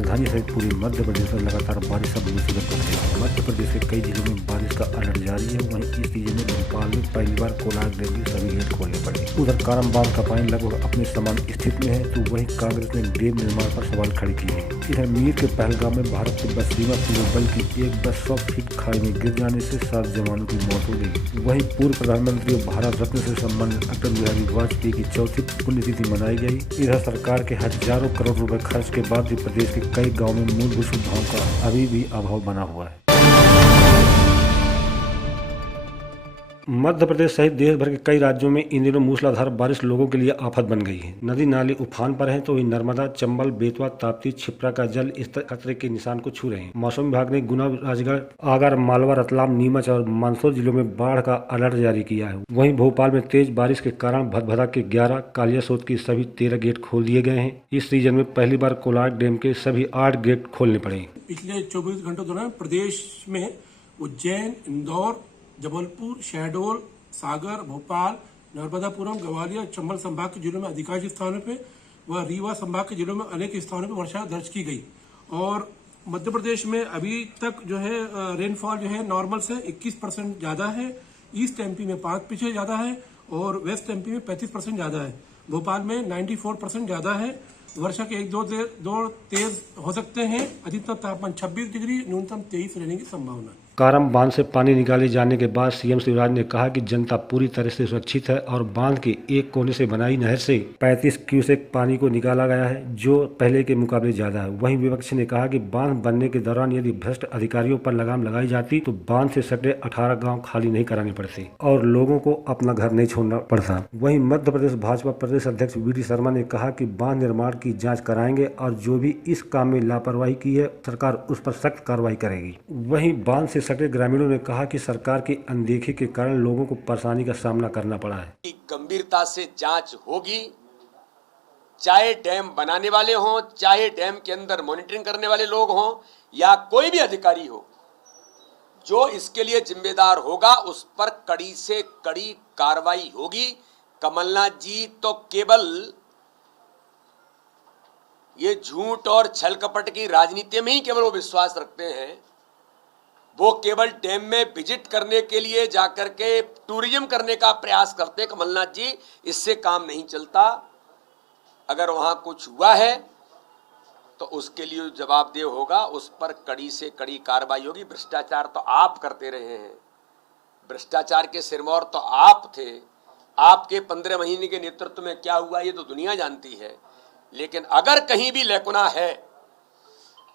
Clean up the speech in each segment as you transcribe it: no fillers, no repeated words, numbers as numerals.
राजधानी सहित पूरे मध्य प्रदेश में लगातार बारिश अब मुसीबत बन गई है। मध्य प्रदेश के कई जिलों में बारिश का अलर्ट जारी है। वहीं इस सीजन में भोपाल में पहली बार कोलार डैम के सभी गेट खोलने पड़े। उधर कारम बांध का पानी लगभग अपने समान स्थिति में है, तो वहीं कांग्रेस ने डैम निर्माण पर सवाल खड़े किए हैं। इधर मीर के पहलगाम में भारत तिब्बत सीमा पुलिस बल की एक बस 100 फीट खाई में गिर जाने से 7 जवानों की मौत हो गई। वहीं पूर्व प्रधानमंत्री और भारत रत्न से सम्मानित अटल बिहारी वाजपेयी की 4थी पुण्यतिथि मनाई गई। इधर सरकार के हजारों करोड़ रुपए खर्च के बाद भी प्रदेश के कई गाँव में मूलभूत सुविधाओं का अभी भी अभाव बना हुआ है। मध्य प्रदेश सहित देश भर के कई राज्यों में इन दिनों मूसलाधार बारिश लोगों के लिए आफत बन गई है। नदी नाले उफान पर हैं, तो वहीं नर्मदा, चंबल, बेतवा, ताप्ती, छिप्रा का जल इस खतरे के निशान को छू रहे हैं। मौसम विभाग ने गुना, राजगढ़, आगर, मालवा, रतलाम, नीमच और मंदसौर जिलों में बाढ़ का अलर्ट जारी किया है। वहीं भोपाल में तेज बारिश के कारण भदभदा के 11, कालियासोत के सभी 13 गेट खोल दिए गए हैं। इस सीजन में पहली बार कोलार डैम के सभी 8 गेट खोलने पड़े। पिछले 24 घंटों दौरान प्रदेश में उज्जैन, इंदौर, जबलपुर, शहडोल, सागर, भोपाल, नर्मदापुरम, ग्वालियर, चंबल संभाग के जिलों में अधिकांश स्थानों पे व रीवा संभाग के जिलों में अनेक स्थानों पे वर्षा दर्ज की गई। और मध्य प्रदेश में अभी तक जो है रेनफॉल जो है नॉर्मल से 21% ज्यादा है। ईस्ट एमपी में 5% ज्यादा है और वेस्ट एमपी में 35% ज्यादा है। भोपाल में 94% ज्यादा है। वर्षा के 1-2 तेज हो सकते हैं। अधिकतम तापमान 26 डिग्री, न्यूनतम 23 रहने की संभावना है। कारम बांध से पानी निकाले जाने के बाद सीएम शिवराज ने कहा कि जनता पूरी तरह से सुरक्षित है और बांध के एक कोने से बनाई नहर से 35 क्यूसेक पानी को निकाला गया है, जो पहले के मुकाबले ज्यादा है। वहीं विपक्ष ने कहा कि बांध बनने के दौरान यदि भ्रष्ट अधिकारियों पर लगाम लगाई जाती तो बांध से सटे 18 गाँव खाली नहीं कराने पड़ते और लोगों को अपना घर नहीं छोड़ना पड़ता। वहीं मध्य प्रदेश भाजपा प्रदेश अध्यक्ष वी.डी. शर्मा ने कहा कि बांध निर्माण की जाँच कराएंगे और जो भी इस काम में लापरवाही की है सरकार उस पर सख्त कार्रवाई करेगी। वहीं बांध से सटे ग्रामीणों ने कहा कि सरकार की अनदेखी के कारण लोगों को परेशानी का सामना करना पड़ा है। गंभीरता से जांच होगी, चाहे डैम बनाने वाले हों, चाहे डैम के अंदर मॉनिटरिंग करने वाले लोग हों या कोई भी अधिकारी हो, जो इसके लिए जिम्मेदार होगा उस पर कड़ी से कड़ी कार्रवाई होगी। कमलनाथ जी तो केवल ये झूठ और छल कपट की राजनीति में ही केवल वो विश्वास रखते हैं। वो केवल डैम में विजिट करने के लिए जाकर के टूरिज्म करने का प्रयास करते हैं। कमलनाथ जी, इससे काम नहीं चलता। अगर वहां कुछ हुआ है तो उसके लिए जवाबदेह होगा, उस पर कड़ी से कड़ी कार्रवाई होगी। भ्रष्टाचार तो आप करते रहे हैं, भ्रष्टाचार के सिरमौर तो आप थे। आपके 15 महीने के नेतृत्व में क्या हुआ ये तो दुनिया जानती है। लेकिन अगर कहीं भी लेकुना है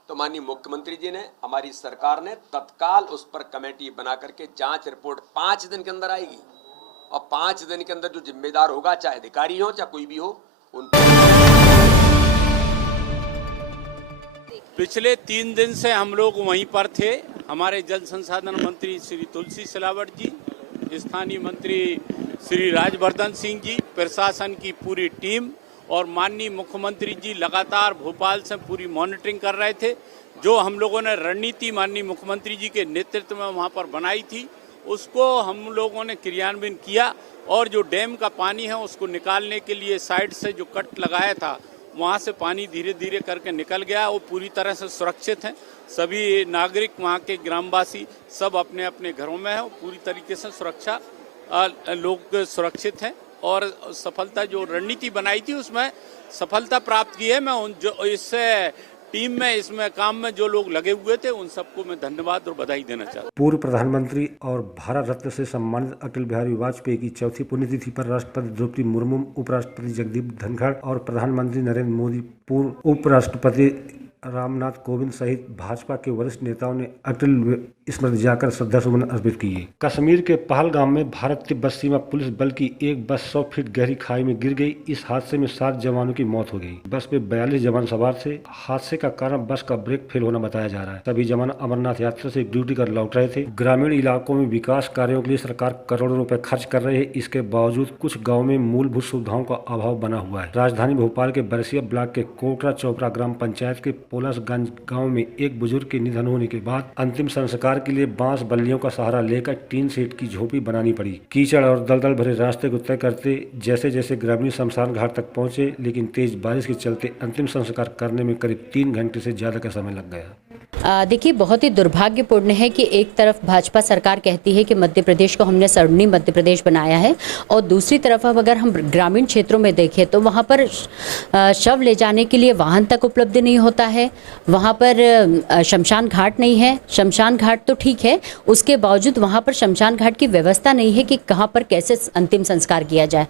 तो माननीय मुख्यमंत्री जी ने, हमारी सरकार ने तत्काल उस पर कमेटी बना करके जांच रिपोर्ट 5 दिन के अंदर आएगी और 5 दिन के अंदर जो जिम्मेदार होगा, चाहे अधिकारी हो चाहे कोई भी हो, उन पिछले 3 दिन से हम लोग वहीं पर थे। हमारे जल संसाधन मंत्री श्री तुलसी सिलावट जी, स्थानीय मंत्री श्री राजवर्धन सिंह जी, प्रशासन की पूरी टीम और माननीय मुख्यमंत्री जी लगातार भोपाल से पूरी मॉनिटरिंग कर रहे थे। जो हम लोगों ने रणनीति माननीय मुख्यमंत्री जी के नेतृत्व में वहां पर बनाई थी, उसको हम लोगों ने क्रियान्वयन किया और जो डैम का पानी है उसको निकालने के लिए साइड से जो कट लगाया था वहां से पानी धीरे धीरे करके निकल गया। वो पूरी तरह से सुरक्षित हैं। सभी नागरिक, वहाँ के ग्रामवासी सब अपने अपने घरों में हैं। पूरी तरीके से सुरक्षा, लोग सुरक्षित हैं और सफलता जो रणनीति बनाई थी उसमें सफलता प्राप्त की है। मैं उन जो इस टीम में, इसमें काम में जो लोग लगे हुए थे उन सबको मैं धन्यवाद और बधाई देना चाहता हूँ। पूर्व प्रधानमंत्री और भारत रत्न से सम्मानित अटल बिहारी वाजपेयी की 4थी पुण्यतिथि पर राष्ट्रपति द्रौपदी मुर्मू, उपराष्ट्रपति जगदीप धनखड़ और प्रधानमंत्री नरेंद्र मोदी, पूर्व उपराष्ट्रपति रामनाथ कोविंद सहित भाजपा के वरिष्ठ नेताओं ने अटल स्मृति जाकर श्रद्धासुमन अर्पित किए। कश्मीर के पहलगाम में भारत तिब्बत सीमा पुलिस बल की एक बस 100 फीट गहरी खाई में गिर गई। इस हादसे में 7 जवानों की मौत हो गई। बस में 42 जवान सवार थे। हादसे का कारण बस का ब्रेक फेल होना बताया जा रहा है। सभी जवान अमरनाथ यात्रा से ड्यूटी कर लौट रहे थे। ग्रामीण इलाकों में विकास कार्यों के लिए सरकार करोड़ों रुपए खर्च कर रही है। इसके बावजूद कुछ गाँव में मूलभूत सुविधाओं का अभाव बना हुआ है। राजधानी भोपाल के बरसिया ब्लॉक के कोटरा चौपड़ा ग्राम पंचायत के पोलसगंज गांव में एक बुजुर्ग के निधन होने के बाद अंतिम संस्कार के लिए बांस बल्लियों का सहारा लेकर टीन शेड की झोपड़ी बनानी पड़ी। कीचड़ और दलदल भरे रास्ते को तय करते जैसे जैसे ग्रामीण शमशान घाट तक पहुंचे, लेकिन तेज बारिश के चलते अंतिम संस्कार करने में करीब 3 घंटे से ज्यादा का समय लग गया। देखिए, बहुत ही दुर्भाग्यपूर्ण है कि एक तरफ भाजपा सरकार कहती है कि मध्य प्रदेश को हमने स्वर्णिम मध्य प्रदेश बनाया है, और दूसरी तरफ अब अगर हम ग्रामीण क्षेत्रों में देखें तो वहाँ पर शव ले जाने के लिए वाहन तक उपलब्ध नहीं होता है, वहाँ पर शमशान घाट नहीं है। शमशान घाट तो ठीक है, उसके बावजूद वहाँ पर शमशान घाट की व्यवस्था नहीं है कि कहाँ पर कैसे अंतिम संस्कार किया जाए।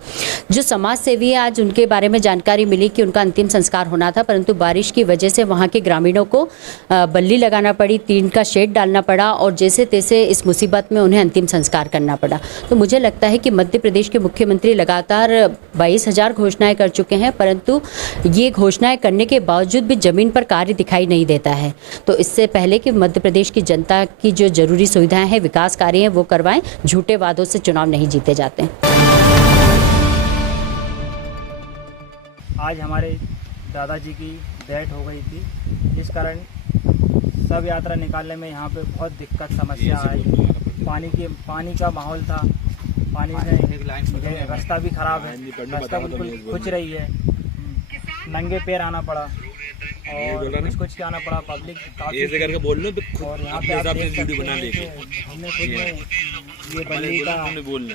जो समाज सेवी है, आज उनके बारे में जानकारी मिली कि उनका अंतिम संस्कार होना था, परंतु बारिश की वजह से वहाँ के ग्रामीणों को बल्ली लगाना पड़ी, टीन का शेड डालना पड़ा, और जैसे तैसे इस मुसीबत में उन्हें अंतिम संस्कार करना पड़ा। तो मुझे लगता है कि मध्य प्रदेश के मुख्यमंत्री लगातार 22,000 घोषणाएं कर चुके हैं, परंतु ये घोषणाएं करने के बावजूद भी जमीन पर कार्य दिखाई नहीं देता है। तो इससे पहले कि मध्य प्रदेश की जनता की जो जरूरी सुविधाएं हैं, विकास कार्य हैं, वो करवाएं। झूठे वादों से चुनाव नहीं जीते जाते हैं। आज हमारे दादाजी की डेथ हो गई थी, इस कारण सब यात्रा निकालने में यहाँ पे बहुत दिक्कत समस्या आई। पानी का माहौल था, पानी में रास्ता भी खराब है, रास्ता बिल्कुल खुच रही है, नंगे पैर आना पड़ा और कुछ आना पड़ा। पब्लिक काफी ऐसे करके बोल लो, और यहाँ पे आप देख सकते हैं कि हमने खुद में ये बल्ली का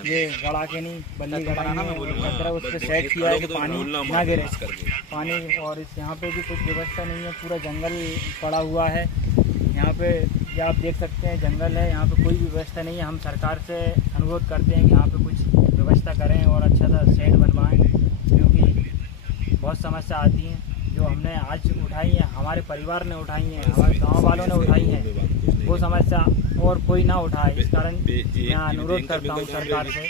ये गड़ा के नहीं, बल्ली गड़ाना उस पर सेट किया है कि पानी ना गिरे पानी। और इस यहाँ पे भी कुछ व्यवस्था नहीं है, पूरा जंगल पड़ा हुआ है यहाँ पे, ये आप देख सकते हैं जंगल है, यहाँ पे कोई भी व्यवस्था नहीं है। हम सरकार से अनुरोध करते हैं कि यहाँ पे कुछ व्यवस्था करें और अच्छा सा शेड बनवाएं, क्योंकि बहुत समस्या आती हैं जो हमने आज उठाई है, हमारे परिवार ने उठाई हैं, हमारे गाँव वालों ने उठाई हैं, वो समस्या और कोई ना उठाए। इस कारण मैं अनुरोध करता हूँ सरकार से।